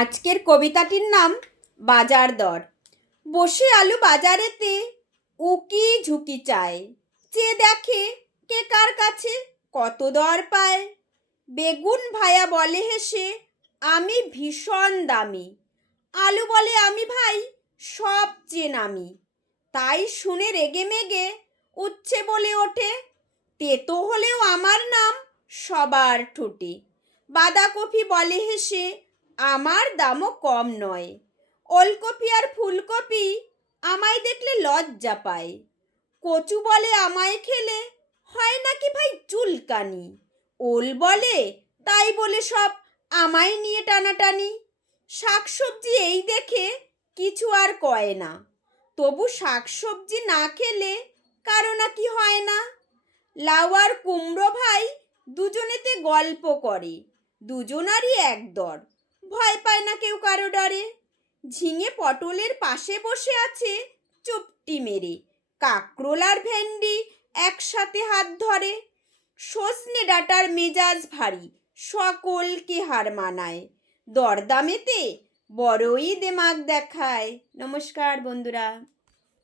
আজকের কবিতাটির নাম বাজার দর। বসে আলু বাজারেতে উকি ঝুঁকি চায়, চেয়ে দেখে কে কার কাছে কত দর পায়। বেগুন ভায়া বলে হেসে, আমি ভীষণ দামি। আলু বলে, আমি ভাই সবচেয়ে নামি। তাই শুনে রেগে মেগে উচ্ছে বলে ওঠে, তেতো হলেও আমার নাম সবার ঠোঁটে। বাঁধাকপি বলে হেসে, আমার দামও কম নয়। ওলকপি আর ফুলকপি আমায় দেখলে লজ্জা পায়। কচু বলে, আমায় খেলে হয় নাকি ভাই চুলকানি। ওল বলে, তাই বলে সব আমায় নিয়ে টানাটানি। শাকসবজি এই দেখে কিছু আর কয় না, তবু শাকসবজি না খেলে কারো নাকি হয় না। লাউ আর কুমড়ো ভাই দুজনেতে গল্প করে, দুজনারই এক দর, ভয় পায় না কেউ কারো ডরে। ঝিঙে পটলের পাশে বসে আছে চুপটি মেরে, কাঁকরোল আর ভেন্ডি একসাথে হাত ধরে। সজনে ডাঁটার মেজাজ ভারী, সকলকে হার মানায়, দরদামেতে বড়ই দেমাগ দেখায়। নমস্কার বন্ধুরা।